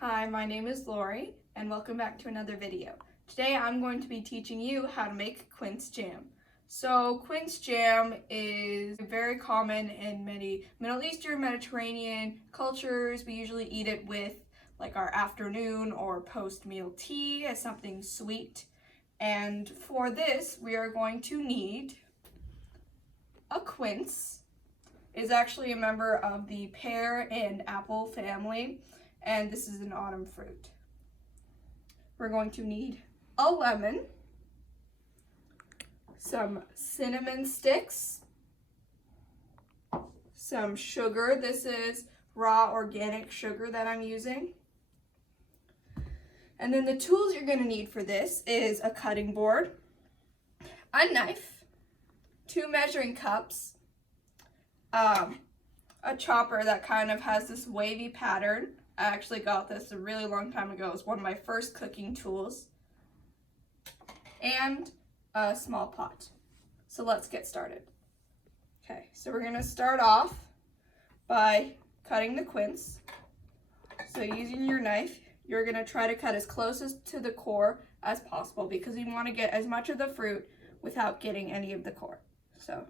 Hi, my name is Lori, and welcome back to another video. Today I'm going to be teaching you how to make quince jam. So quince jam is very common in many Middle Eastern, Mediterranean cultures. We usually eat it with like our afternoon or post-meal tea as something sweet. And for this, we are going to need a quince. It is actually a member of the pear and apple family, and this is an autumn fruit. We're going to need a lemon, some cinnamon sticks, some sugar. This is raw organic sugar that I'm using. And then the tools you're going to need for this is a cutting board, a knife, 2 measuring cups, a chopper that kind of has this wavy pattern. I actually got this a really long time ago. It was one of my first cooking tools. And a small pot. So let's get started. Okay, so we're gonna start off by cutting the quince. So using your knife, you're gonna try to cut as close to the core as possible because you wanna get as much of the fruit without getting any of the core. So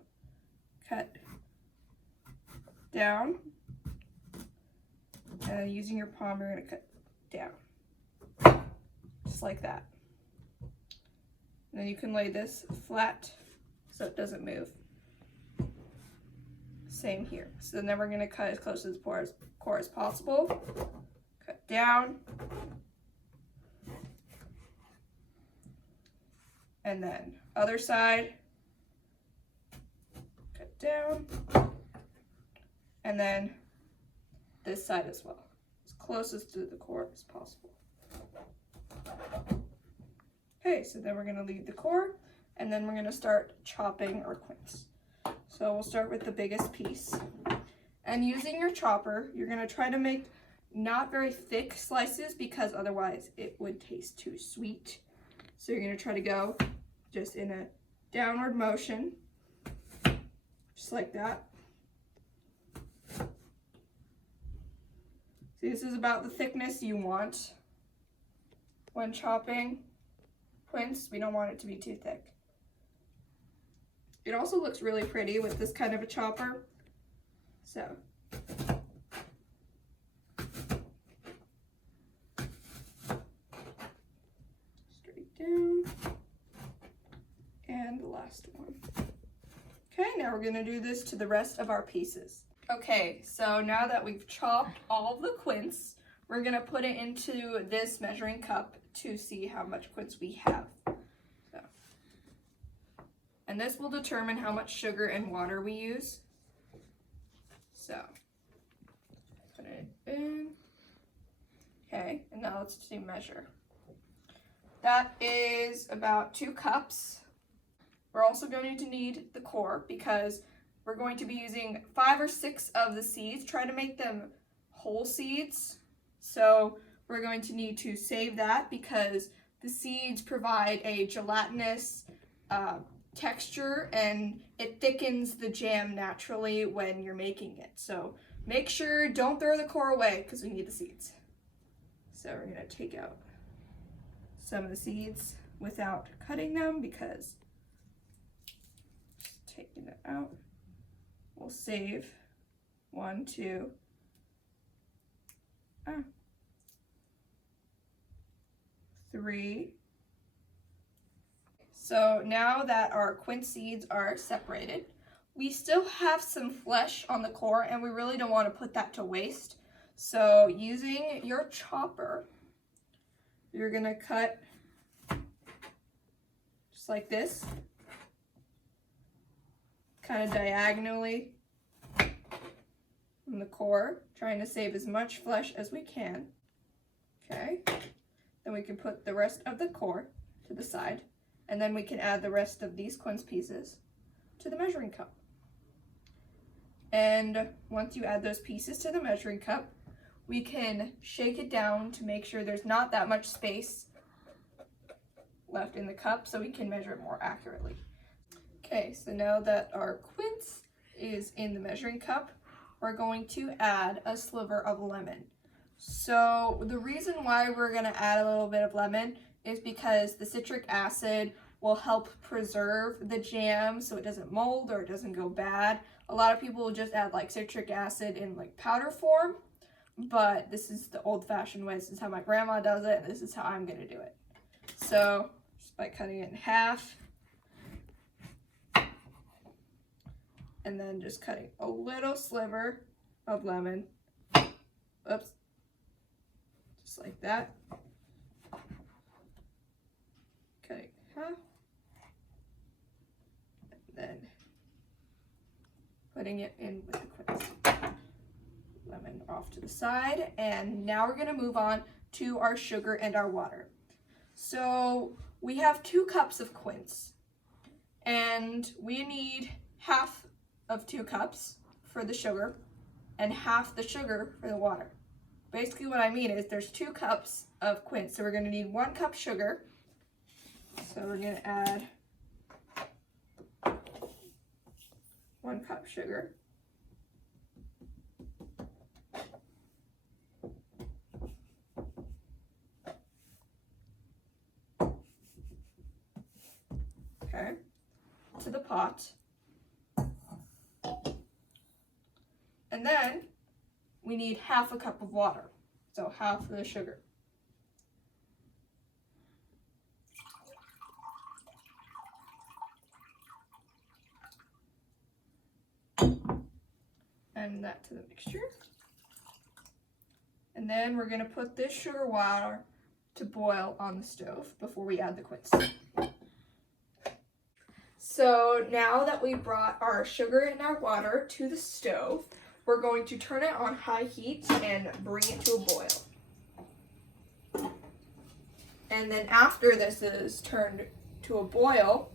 cut down, and using your palm, you're going to cut down, just like that. And then you can lay this flat so it doesn't move. Same here. So then we're going to cut as close to the core as possible. Cut down. And then other side. Cut down. And then this side as well, as closest to the core as possible. Okay, so then we're going to leave the core, and then we're going to start chopping our quince. So we'll start with the biggest piece. And using your chopper, you're going to try to make not very thick slices because otherwise it would taste too sweet. So you're going to try to go just in a downward motion, just like that. See, this is about the thickness you want when chopping quince. We don't want it to be too thick. It also looks really pretty with this kind of a chopper. So, straight down. And the last one. Okay, now we're gonna do this to the rest of our pieces. Okay, so now that we've chopped all of the quince, we're gonna put it into this measuring cup to see how much quince we have. So, and this will determine how much sugar and water we use. So, put it in. Okay, and now let's do measure. That is about 2 cups. We're also going to need the core because we're going to be using 5 or 6 of the seeds. Try to make them whole seeds. So we're going to need to save that because the seeds provide a gelatinous texture and it thickens the jam naturally when you're making it. So make sure don't throw the core away because we need the seeds. So we're going to take out some of the seeds without cutting them because just taking it out. We'll save 1, 2, 3. So now that our quince seeds are separated, we still have some flesh on the core and we really don't want to put that to waste. So using your chopper, you're gonna cut just like this. Kind of diagonally from the core, trying to save as much flesh as we can. Okay, then we can put the rest of the core to the side, and then we can add the rest of these quince pieces to the measuring cup. And once you add those pieces to the measuring cup, we can shake it down to make sure there's not that much space left in the cup so we can measure it more accurately. Okay, so now that our quince is in the measuring cup, we're going to add a sliver of lemon. So the reason why we're gonna add a little bit of lemon is because the citric acid will help preserve the jam so it doesn't mold or it doesn't go bad. A lot of people will just add like citric acid in like powder form, but this is the old-fashioned way. This is how my grandma does it, and this is how I'm gonna do it. So just by cutting it in half, and then just cutting a little sliver of lemon. Oops. Just like that. Cutting half. And then putting it in with the quince. Lemon off to the side. And now we're gonna move on to our sugar and our water. So we have 2 cups of quince, and we need half of 2 cups for the sugar and half the sugar for the water. Basically what I mean is there's 2 cups of quince, so we're gonna need 1 cup sugar. So we're gonna add 1 cup sugar. Okay, to the pot. And then we need half a cup of water, so half of the sugar. Add that to the mixture. And then we're gonna put this sugar water to boil on the stove before we add the quince. So now that we brought our sugar and our water to the stove, we're going to turn it on high heat and bring it to a boil. And then after this is turned to a boil,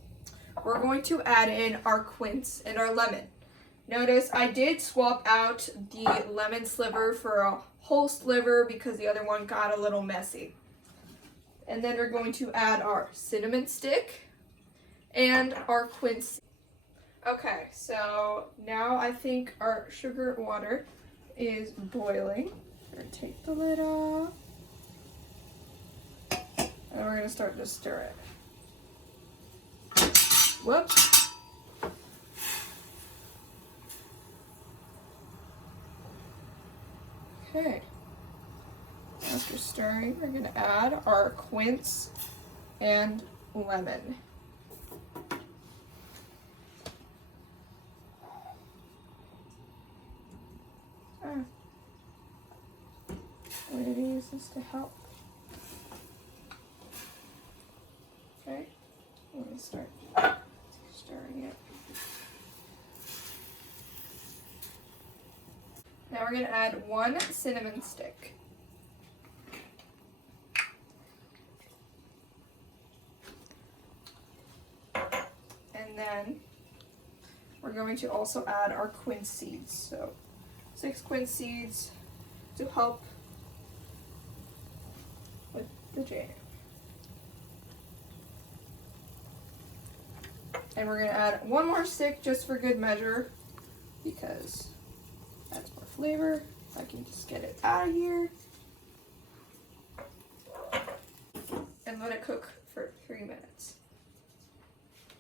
we're going to add in our quince and our lemon. Notice I did swap out the lemon sliver for a whole sliver because the other one got a little messy. And then we're going to add our cinnamon stick and our quince. Okay, so now I think our sugar and water is boiling. We're gonna take the lid off. And we're gonna start to stir it. Whoops. Okay. After stirring, we're gonna add our quince and lemon. I'm going to use this to help. Okay, I'm going to start stirring it. Now we're going to add 1 cinnamon stick. And then we're going to also add our quince seeds. So 6 quince seeds to help with the jam. And we're going to add 1 more stick just for good measure because that's more flavor. I can just get it out of here and let it cook for 3 minutes.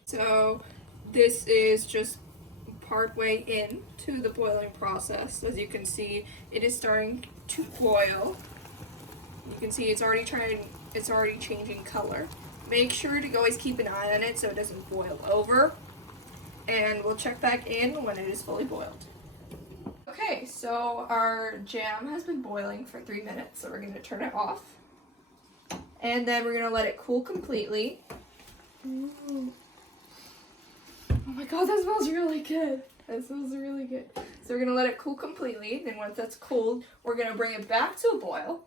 So this is just part way into the boiling process. As you can see, it is starting to boil. You can see it's already changing color. Make sure to always keep an eye on it so it doesn't boil over. And we'll check back in when it is fully boiled. Okay, so our jam has been boiling for 3 minutes, so we're going to turn it off. And then we're going to let it cool completely. Ooh. Oh my god, that smells really good. That smells really good. So we're going to let it cool completely. Then once that's cooled, we're going to bring it back to a boil.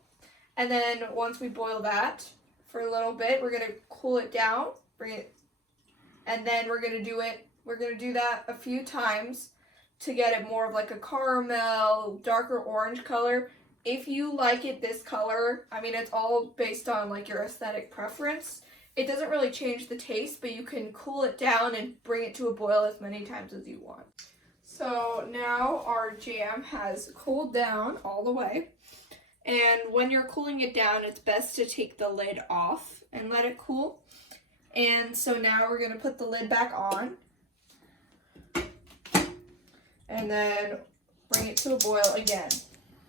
And then once we boil that for a little bit, we're going to cool it down, and then we're going to do that a few times to get it more of like a caramel, darker orange color. If you like it this color, I mean, it's all based on like your aesthetic preference. It doesn't really change the taste, but you can cool it down and bring it to a boil as many times as you want. So now our jam has cooled down all the way, And when you're cooling it down, it's best to take the lid off and let it cool. And so now we're gonna put the lid back on. And then bring it to a boil again.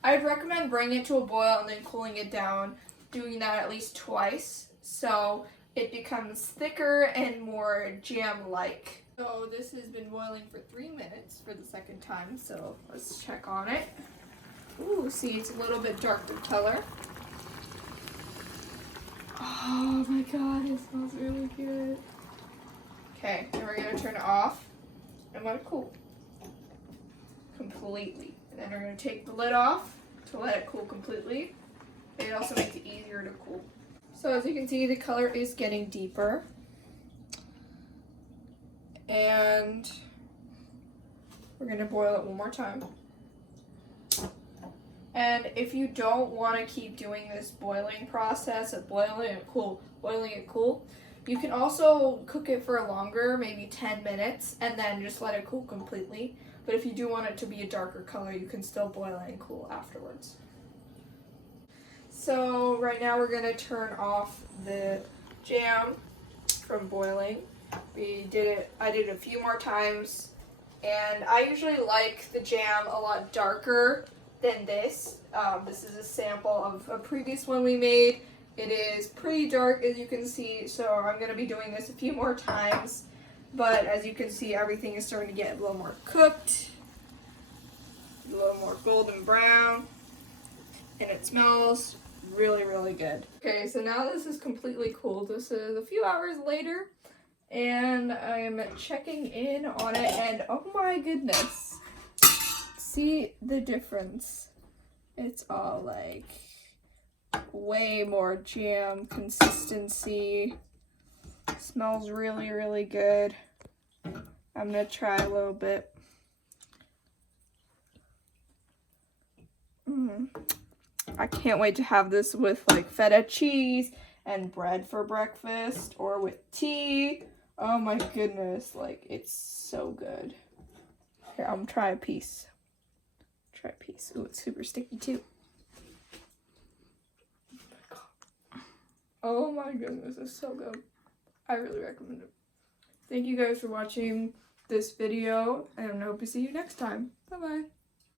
I'd recommend bringing it to a boil and then cooling it down, doing that at least twice, so it becomes thicker and more jam-like. So this has been boiling for 3 minutes for the second time, so let's check on it. Ooh, see, it's a little bit darker color. Oh my god, it smells really good. Okay, then we're gonna turn it off and let it cool completely. And then we're going to take the lid off to let it cool completely. It also makes it easier to cool. So as you can see, the color is getting deeper. And we're going to boil it one more time. And if you don't want to keep doing this boiling process of boiling it cool, you can also cook it for longer, maybe 10 minutes, and then just let it cool completely. But if you do want it to be a darker color, you can still boil it and cool afterwards. So right now we're gonna turn off the jam from boiling. I did it a few more times, and I usually like the jam a lot darker than this. This is a sample of a previous one we made. It is pretty dark, as you can see, so I'm gonna be doing this a few more times. But as you can see, everything is starting to get a little more cooked, a little more golden brown, and it smells really, really good. Okay, so now this is completely cooled. This is a few hours later, and I am checking in on it, and oh my goodness, see the difference. It's all like way more jam consistency. Smells really, really good. I'm gonna try a little bit. I can't wait to have this with like feta cheese and bread for breakfast or with tea. Oh my goodness, like it's so good. Here, I'm gonna try a piece. Try a piece. Ooh, it's super sticky too. Oh my goodness, it's so good. I really recommend it. Thank you guys for watching this video, and I hope to see you next time. Bye-bye.